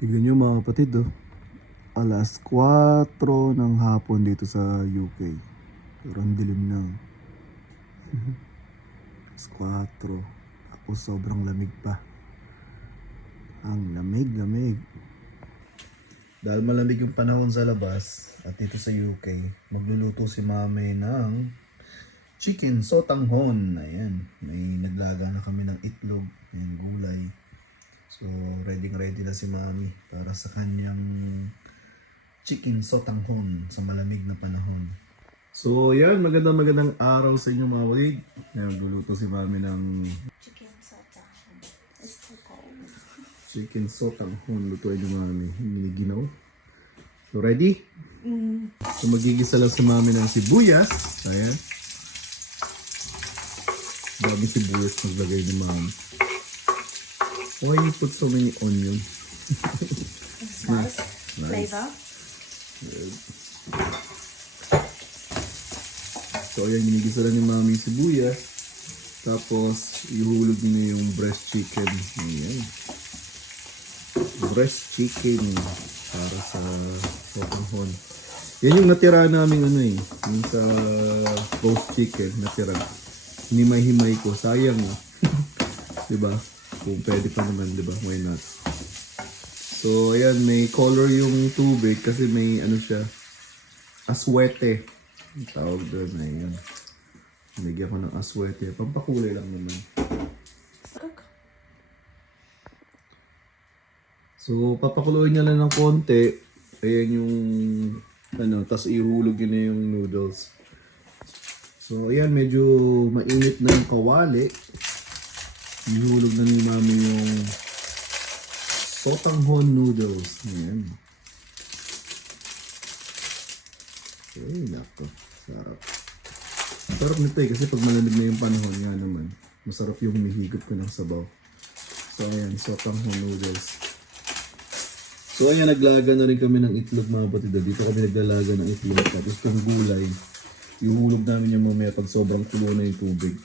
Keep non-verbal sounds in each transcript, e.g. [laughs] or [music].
Tignan nyo mga kapatid, oh. Alas 4 ng hapon dito sa UK. Pero ang dilim na. [laughs] Alas 4. Tapos sobrang lamig pa. Ang lamig, lamig. Dahil malamig yung panahon sa labas at dito sa UK, magluluto si mami ng chicken sotanghon. Ayan, may naglaga na kami ng itlog, ayan, gulay. So, ready ready na si mami para sa kanyang chicken sotanghon sa malamig na panahon. So, yan, magandang magandang araw sa inyo mga kapatid. Ayan, magluluto si mami ng chicken sota. It's too cold. chicken sotanghon. Lutuin ni mami. Hindi ginaw. So, ready? Mm. So, magigisa lang si mami ng sibuyas. Ayan. Dami sibuyas maglagay ni mami. Why you put so many onion? Spice flavor. So, ayan, ginigisa lang ni mami yung sibuyas. Tapos, ihulog niyo yung breast chicken. Ayan. Breast chicken para sa sotanghon. Yan yung natira namin ano eh. Yung sa roast chicken, natira. Hinimay-himay ko. Sayang ah. [laughs] diba? Kung pwede pa naman, diba? Why not? So, ayan, may color yung tubig kasi may ano siya, aswete. Ang tawag doon na yun. Nagyan ko ng aswete. Pampakulay lang naman. So, papakuloyin niya lang ng konti. Ayan yung, ano, tas ihulog yun na yung noodles. So, ayan, medyo mainit na yung kawali. Ihulog na ni mami yung sotanghon noodles. Ayan. Ay, nako. Sarap. Sarap nito eh, kasi pag malamig na yung panahon nga naman, masarap yung humihigop ko ng sabaw. So, ayan, sotanghon noodles. So ayan, naglaga na rin kami ng itlog mga batid. Dito kami naglalaga ng itlog. Tapos itong gulay, ihulog namin yung mamaya pag sobrang kulo na yung tubig.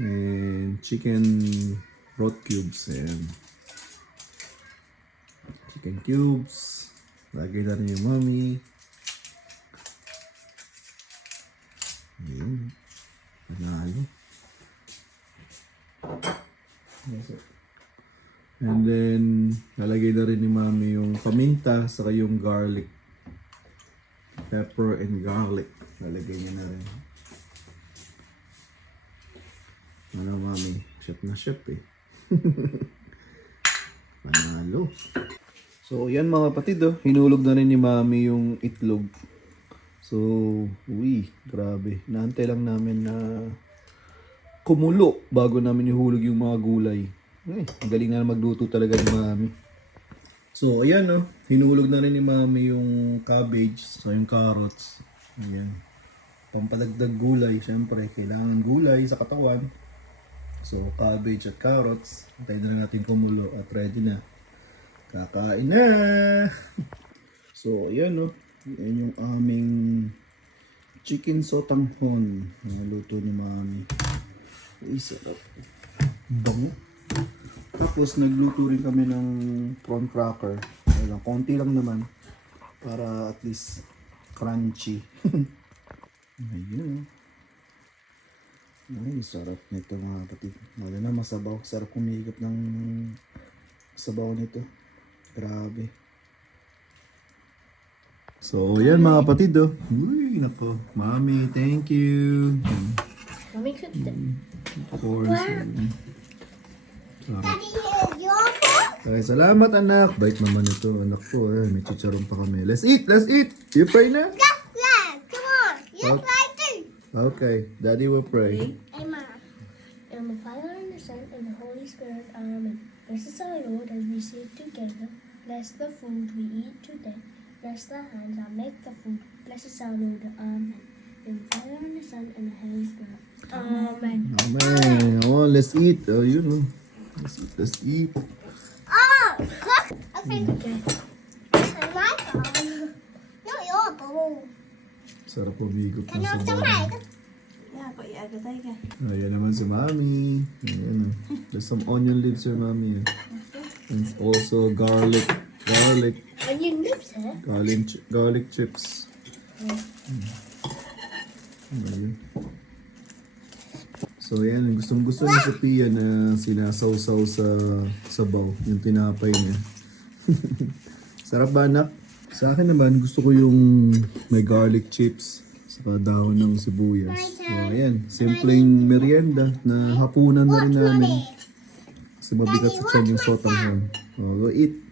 And chicken rot cubes. Ayan. Chicken cubes. Lagay na rin yung mami. Ayan. Panalo. And then, lalagay na rin ni mami yung paminta, saka yung garlic. Pepper and garlic. Lalagay niya na rin. Ano mami? Chef na chef eh. [laughs] Panalo. So, yan mga kapatid oh. Hinulog na rin ni mami yung itlog. So, uy, grabe. Naantay lang namin na kumulo bago namin ihulog yung mga gulay. Ay, ang galing na magluto talaga ni Mami. So, ayan no. Hinulog na rin ni Mami yung cabbage, so yung carrots. Ayan. Pampadagdag gulay, syempre. Kailangan gulay sa katawan. So, cabbage at carrots. Antayin na natin kumulo at ready na. Kakain na! [laughs] so, ayan no. Ayan yung aming chicken sotanghon. Naluto ni Mami. Uy, sarap. Bango. Tapos nagluto rin kami ng prawn cracker. Ayun lang, konti lang naman. Para at least crunchy. [laughs] Ayun. Ay, sarap nito mga kapatid. Wala na masabaw. Sarap kumigap ng sabaw nito. Grabe. So, yan mga kapatid oh. Uy, nako. Mami, thank you. Mommy cooked it. Of course. Sarap. Okay, salamat anak. Bait naman ito, anak ko. Eh. May chicharon pa kami. Let's eat, let's eat. You pray na? Yeah, yeah, come on. You Okay. too. Okay, daddy will pray. Amen. In the Father and the Son and the Holy Spirit. Amen. Bless us, our Lord, as we sit together. Bless the food we eat today. Bless the hands that make the food. Bless us, our Lord. Amen. In the Father and the Son and the Holy Spirit. Amen. Amen. Oh, let's eat. Oh, you know. Let's eat, let's eat. Oh, cook. Okay. it's my bowl. Not your bowl. Sarap pumigop ng egg? Yeah, yeah, good idea. Ayan naman si mami. Ayan. oh. There's some onion leaves for mami. eh. And also garlic, garlic, Onion lips, eh? garlic, garlic chips. Mm. Ano yun? So yan, gustong gusto ni Sophia na sinasawsaw sa sabaw, yung tinapay niya. [laughs] Sarap ba anak? Sa akin naman, gusto ko yung may garlic chips sa dahon ng sibuyas. So ayan, simpleng merienda na hapunan na rin namin. Kasi mabigat sa tiyan yung sotanghon. Oh, go eat.